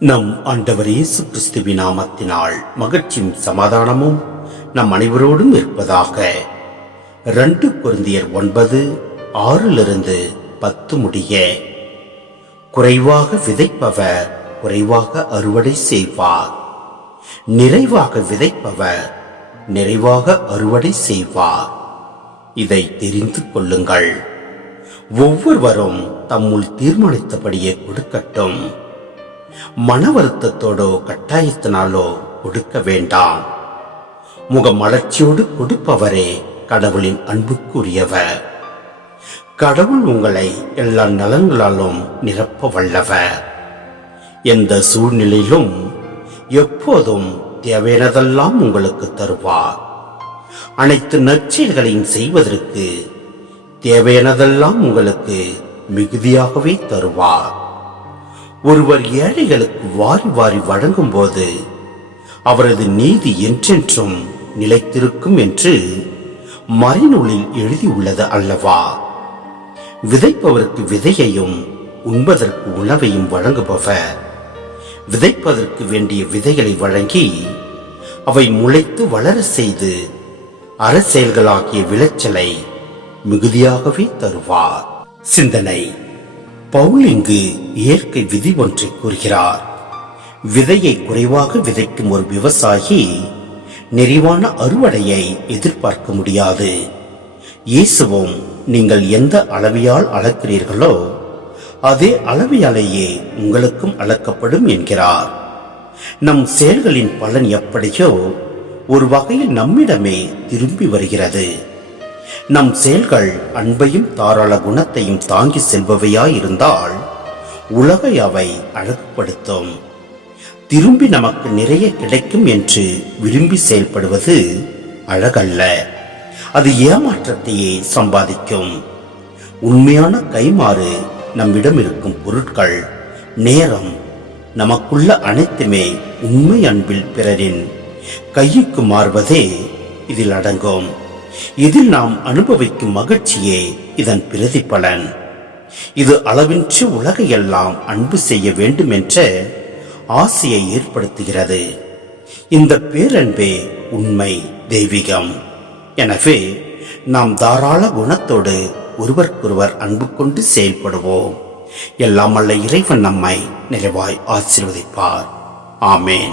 நம் ஆண்டவர் இயேசு கிறிஸ்துவின் நாமத்தினால் மகிழ்ச்சியும் சமாதானமும் நம் அனைவரோடும் இருப்பதாக. ரெண்டு குருந்தியர் ஒன்பது ஆறிலிருந்து பத்து முடிய. குறைவாக விதைப்பவர் குறைவாக அறுவடை செய்வார். நிறைவாக விதைப்பவர் நிறைவாக அறுவடை செய்வார். இதை தெரிந்து கொள்ளுங்கள். ஒவ்வொருவரும் தம்முள் தீர்மானித்தபடியே கொடுக்கட்டும். மன வருத்தத்தோடோ கட்டாயத்தினாலோ கொடுக்க வேண்டாம். முகமலர்ச்சியோடு கொடுப்பவரே கடவுளின் அன்புக்குரியவர். கடவுள் உங்களை எல்லா நலன்களாலும் நிரப்ப வல்லவர். எந்த சூழ்நிலையிலும் எப்போதும் தேவையானதெல்லாம் உங்களுக்கு தருவார். அனைத்து நற்செயல்களையும் செய்வதற்கு தேவையானதெல்லாம் உங்களுக்கு மிகுதியாகவே தருவார். ஒருவர் ஏழைகளுக்கு வாரி வாரி வழங்கும் போது அவரது நீதி என்றென்றும் நிலைத்திருக்கும் என்று மறைநூலில் எழுதியுள்ளது அல்லவா? விதைப்பவருக்கு விதையையும் உண்பதற்கு உணவையும் வழங்குபவர். விதைப்பதற்கு வேண்டிய விதைகளை வழங்கி அவை முளைத்து வளர செய்து அரசியல்களாகிய விளைச்சலை மிகுதியாகவே தருவார். சிந்தனை. பவுல் இங்கு இயற்கை விதி ஒன்றை கூறுகிறார். விதையை குறைவாக விதைக்கும் ஒரு விவசாயி நிறைவான அறுவடையை எதிர்பார்க்க முடியாது. இயேசுவும் நீங்கள் எந்த அளவியால் அளக்கிறீர்களோ அதே அளவியாலேயே உங்களுக்கும் அளக்கப்படும் என்கிறார். நம் செயல்களின் பலன் எப்படியோ ஒரு வகையில் நம்மிடமே திரும்பி வருகிறது. நம் செயல்கள் அன்பையும் தாராள குணத்தையும் தாங்கி செல்பவையாயிருந்தால் உலகை அவை அழகுபடுத்தும். திரும்பி நமக்கு நிறைய கிடைக்கும் என்று விரும்பி செயல்படுவது அழகல்ல. அது ஏமாற்றத்தையே சம்பாதிக்கும். உண்மையான கைமாறு நம்மிடம் இருக்கும் பொருட்கள் நேரம் நமக்குள்ள அனைத்துமே உண்மை அன்பில் பிறரின் கையுக்கு மாறுவதே இதில் அடங்கும். இதில் நாம் அனுபவிக்கும் மகிழ்ச்சியே இதன் பிரதிபலன். இது அளவின்றி உலகையெல்லாம் அன்பு செய்ய வேண்டும் என்ற ஆசையை ஏற்படுத்துகிறது. இந்த பேரன்பே உண்மை தெய்வீகம். எனவே நாம் தாராள குணத்தோடு ஒருவருக்கொருவர் அன்பு கொண்டு செயல்படுவோம். எல்லாம் அல்ல இறைவன் நம்மை நிறைவாய் ஆசீர்வதிப்பார். ஆமேன்.